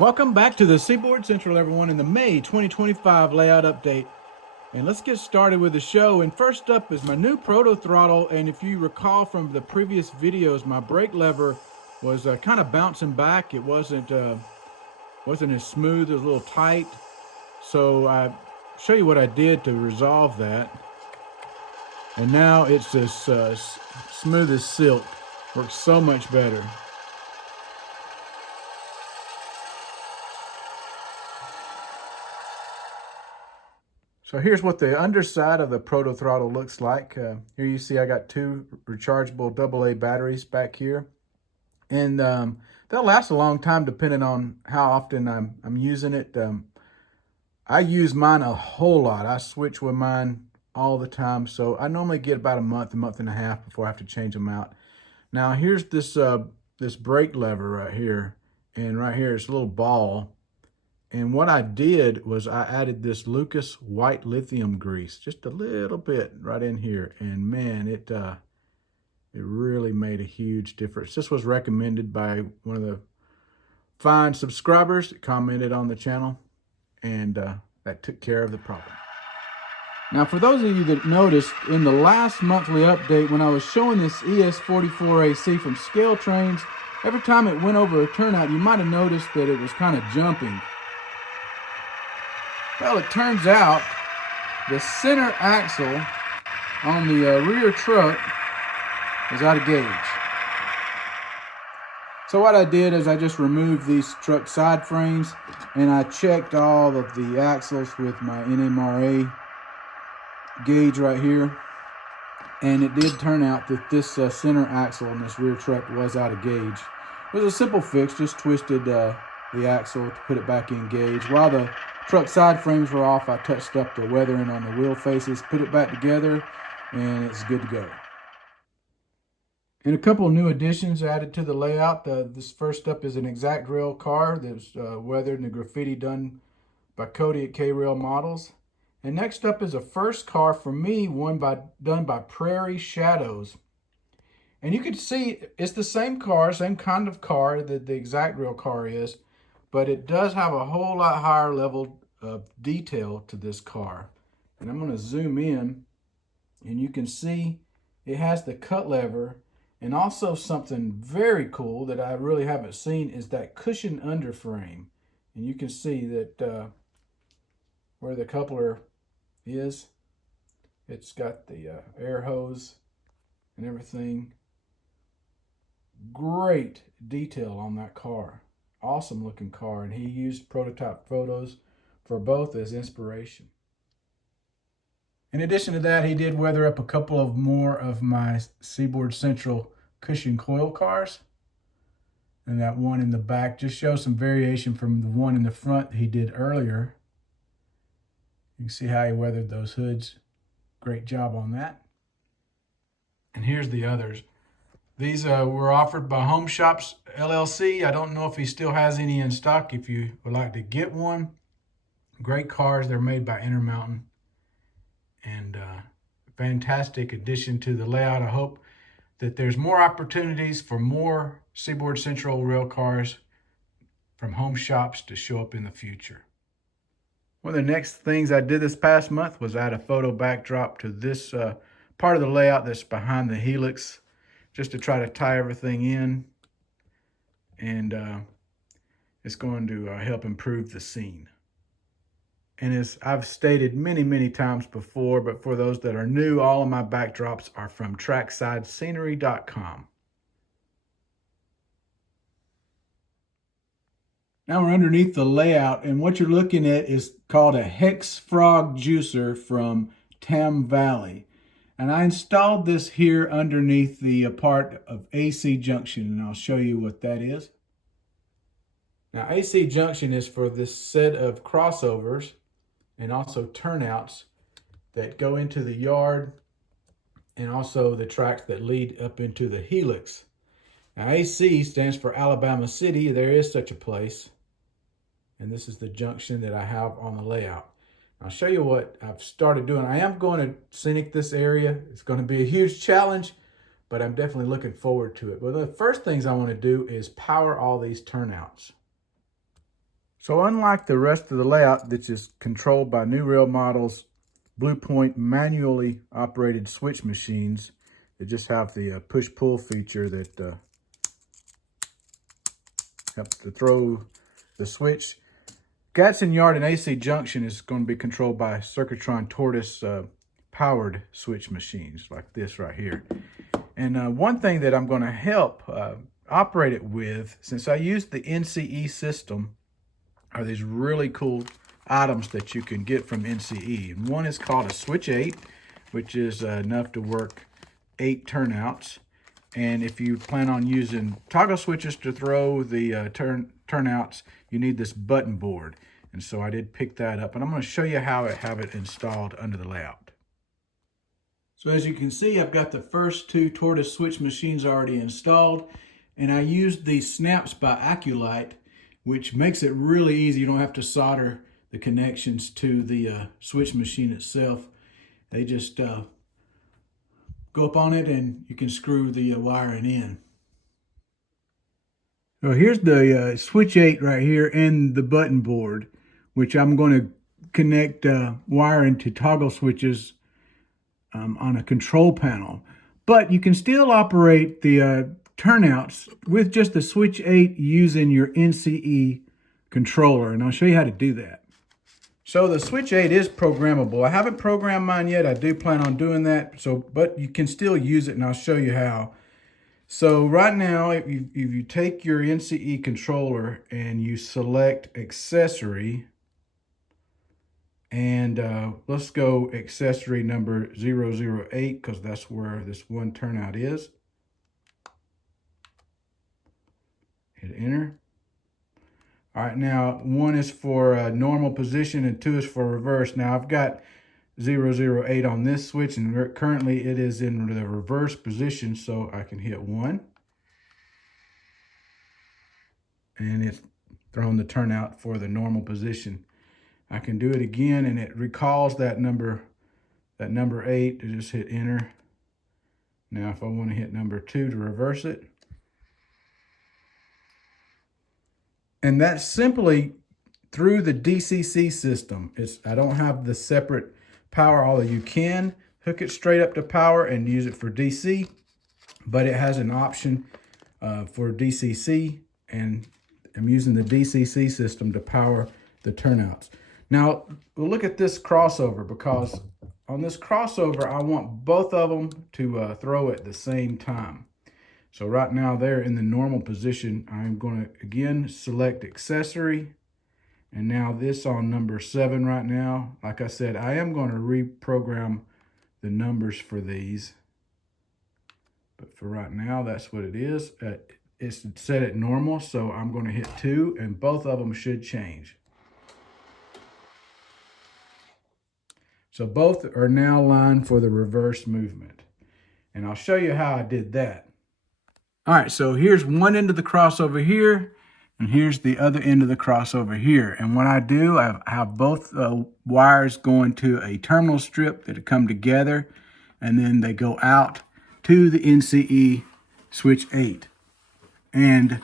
Welcome back to the Seaboard Central, everyone, in the May 2025 layout update. And let's get started with the show. And first up is my new Proto Throttle. And if you recall from the previous videos, my brake lever was kind of bouncing back. It wasn't as smooth, it was a little tight. So I show you what I did to resolve that. And now it's as smooth as silk. Works so much better. So here's what the underside of the Proto Throttle looks like. Here you see I got two rechargeable AA batteries back here. And they'll last a long time depending on how often I'm using it. I use mine a whole lot. I switch with mine all the time. So I normally get about a month and a half before I have to change them out. Now here's this brake lever right here. And right here it's a little ball. And what I did was I added this Lucas white lithium grease, just a little bit right in here. And man, it really made a huge difference. This was recommended by one of the fine subscribers that commented on the channel, and that took care of the problem. Now, for those of you that noticed, in the last monthly update, when I was showing this ES44AC from Scale Trains, every time it went over a turnout, you might have noticed that it was kind of jumping. Well, it turns out the center axle on the rear truck is out of gauge. So what I did is I just removed these truck side frames and I checked all of the axles with my NMRA gauge right here. And it did turn out that this center axle on this rear truck was out of gauge. It was a simple fix, just twisted the axle to put it back in gauge. While the truck side frames were off, I touched up the weathering on the wheel faces, put it back together, and it's good to go. And a couple of new additions added to the layout. This first up is an exact rail car that's weathered and the graffiti done by Cody at K-Rail Models. And next up is a first car for me, done by Prairie Shadows. And you can see it's the same car, same kind of car that the exact rail car is, but it does have a whole lot higher level of detail to this car. And I'm going to zoom in and you can see it has the cut lever, and also something very cool that I really haven't seen is that cushion underframe. And you can see that where the coupler is, it's got the air hose and everything. Great detail on that car. Awesome looking car, and he used prototype photos for both as inspiration. In addition to that, he did weather up a couple of more of my Seaboard Central cushion coil cars. And that one in the back just shows some variation from the one in the front he did earlier. You can see how he weathered those hoods. Great job on that. And here's the others. These were offered by Home Shops LLC. I don't know if he still has any in stock. If you would like to get one, great cars. They're made by Intermountain. And fantastic addition to the layout. I hope that there's more opportunities for more Seaboard Central rail cars from Home Shops to show up in the future. One of the next things I did this past month was add a photo backdrop to this part of the layout that's behind the helix, just to try to tie everything in, and it's going to help improve the scene. And as I've stated many times before, but for those that are new, all of my backdrops are from tracksideScenery.com. Now we're underneath the layout, and what you're looking at is called a Hex Frog Juicer from Tam Valley. And I installed this here underneath the part of AC junction, and I'll show you what that is. Now AC junction is for this set of crossovers and also turnouts that go into the yard, and also the tracks that lead up into the helix. Now AC stands for Alabama City. There is such a place. And this is the junction that I have on the layout. I'll show you what I've started doing. I am going to scenic this area. It's going to be a huge challenge, but I'm definitely looking forward to it. Well, the first things I want to do is power all these turnouts. So unlike the rest of the layout, which is controlled by new rail models, Blue Point manually operated switch machines, they just have the push-pull feature that helps to throw the switch. Gadsden Yard and AC Junction is going to be controlled by Circuitron Tortoise powered switch machines like this right here. And one thing that I'm going to help operate it with, since I use the NCE system, are these really cool items that you can get from NCE. And one is called a Switch 8, which is enough to work 8 turnouts. And if you plan on using toggle switches to throw the turnouts, you need this button board. And so I did pick that up, and I'm going to show you how I have it installed under the layout. So as you can see, I've got the first 2 Tortoise switch machines already installed, and I used the snaps by Aculite, which makes it really easy. You don't have to solder the connections to the switch machine itself. They just go up on it and you can screw the wiring in. So here's the switch 8 right here and the button board, which I'm going to connect wiring to toggle switches on a control panel. But you can still operate the turnouts with just the switch 8 using your NCE controller, and I'll show you how to do that. So the switch 8 is programmable. I haven't programmed mine yet. I do plan on doing that. But you can still use it, and I'll show you how. So right now, if you take your NCE controller and you select accessory, and let's go accessory number 008, because that's where this one turnout is. Hit enter. All right, now 1 is for normal position and 2 is for reverse. Now I've got 008 on this switch, and currently it is in the reverse position, so I can hit 1. And it's thrown the turnout for the normal position. I can do it again, and it recalls that number 8 to just hit enter. Now if I want to hit number 2 to reverse it. And that's simply through the DCC system. I don't have the separate power, although you can hook it straight up to power and use it for DC, but it has an option for DCC, and I'm using the DCC system to power the turnouts. Now, we'll look at this crossover, because on this crossover, I want both of them to throw at the same time. So right now they're in the normal position. I'm going to again select accessory, and now this on number 7 right now. Like I said, I am going to reprogram the numbers for these, but for right now that's what it is. It's set at normal, so I'm going to hit 2 and both of them should change. So both are now lined for the reverse movement, and I'll show you how I did that. All right, so here's one end of the crossover here, and here's the other end of the crossover here. And what I do, I have both wires going to a terminal strip that come together, and then they go out to the NCE switch 8. And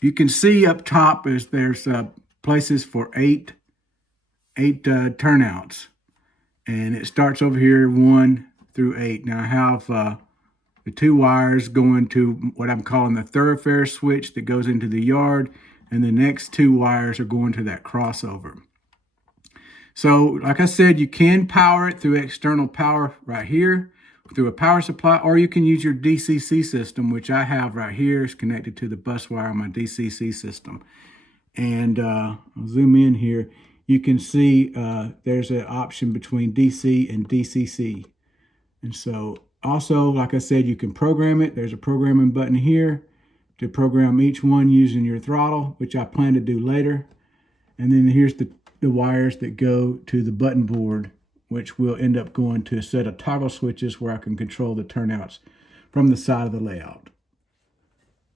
you can see up top there's places for eight turnouts, and it starts over here 1 through 8. Now I have the 2 wires going to what I'm calling the thoroughfare switch that goes into the yard, and the next 2 wires are going to that crossover. So like I said, you can power it through external power right here through a power supply, or you can use your DCC system, which I have right here. It's connected to the bus wire on my DCC system. And I'll zoom in here. You can see there's an option between DC and DCC. And so also, like I said, you can program it. There's a programming button here to program each one using your throttle, which I plan to do later. And then here's the wires that go to the button board, which will end up going to a set of toggle switches where I can control the turnouts from the side of the layout.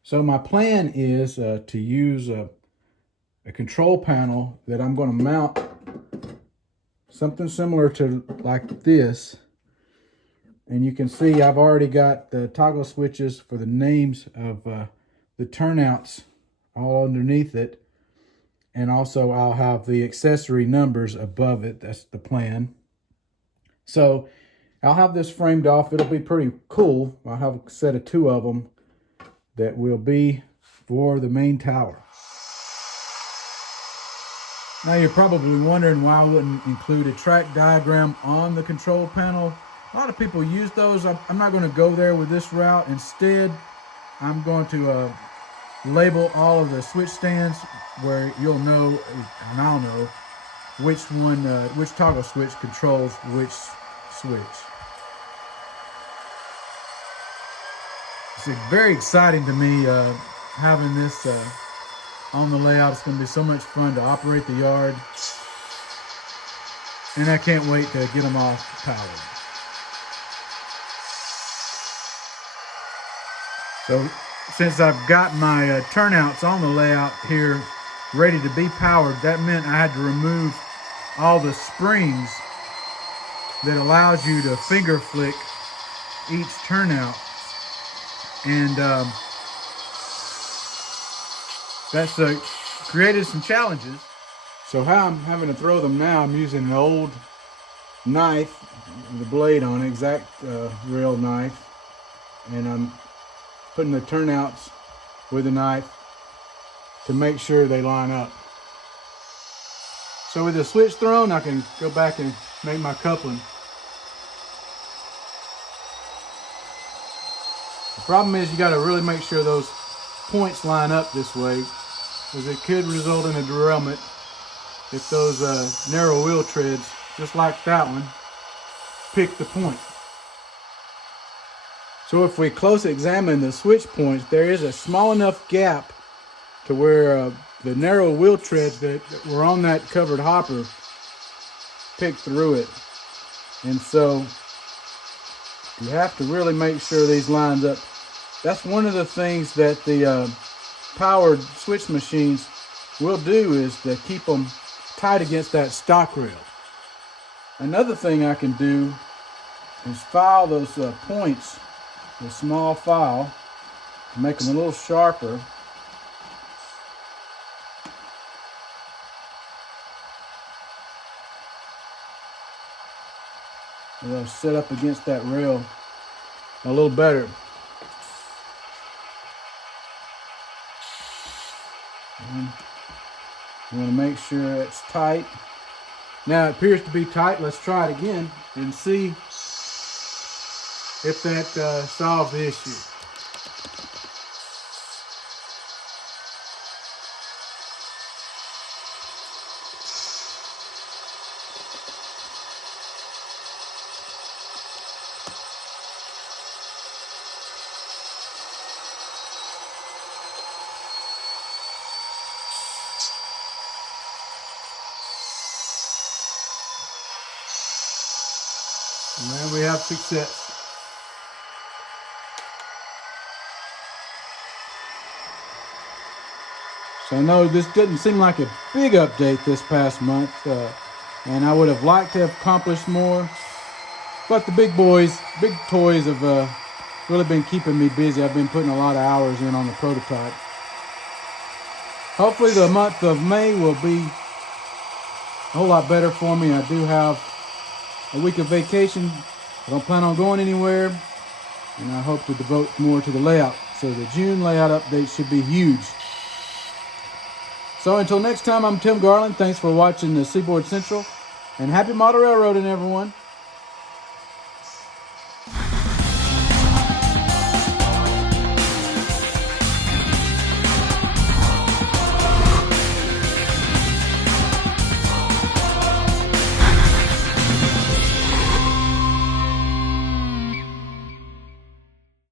So my plan is to use a control panel that I'm going to mount something similar to like this. And you can see I've already got the toggle switches for the names of the turnouts all underneath it. And also I'll have the accessory numbers above it. That's the plan. So I'll have this framed off. It'll be pretty cool. I'll have a set of 2 of them that will be for the main tower. Now you're probably wondering why I wouldn't include a track diagram on the control panel. A lot of people use those. I'm not going to go there with this route. Instead, I'm going to label all of the switch stands where you'll know, and I'll know, which toggle switch controls which switch. It's very exciting to me having this on the layout. It's going to be so much fun to operate the yard, and I can't wait to get them all powered. So since I've got my turnouts on the layout here ready to be powered, that meant I had to remove all the springs that allows you to finger flick each turnout, and that's created some challenges. So how I'm having to throw them now, I'm using an old knife with a blade on it, exact rail knife, and I'm putting the turnouts with a knife to make sure they line up. So with the switch thrown, I can go back and make my coupling. The problem is you got to really make sure those points line up this way, because it could result in a derailment if those narrow wheel treads, just like that one, pick the point. So if we closely examine the switch points, there is a small enough gap to where the narrow wheel treads that were on that covered hopper pick through it. And so you have to really make sure these lines up. That's one of the things that the powered switch machines will do, is to keep them tight against that stock rail. Another thing I can do is file those points with a small file to make them a little sharper. They'll set up against that rail a little better. And you want to make sure it's tight. Now it appears to be tight. Let's try it again and see if that solves the issue. And there we have success. So I know this didn't seem like a big update this past month, and I would have liked to have accomplished more, but the big toys have really been keeping me busy. I've been putting a lot of hours in on the prototype. Hopefully the month of May will be a whole lot better for me. I do have a week of vacation. I don't plan on going anywhere, and I hope to devote more to the layout. So the June layout update should be huge. So until next time, I'm Tim Garland. Thanks for watching the Seaboard Central, and happy model railroading, everyone.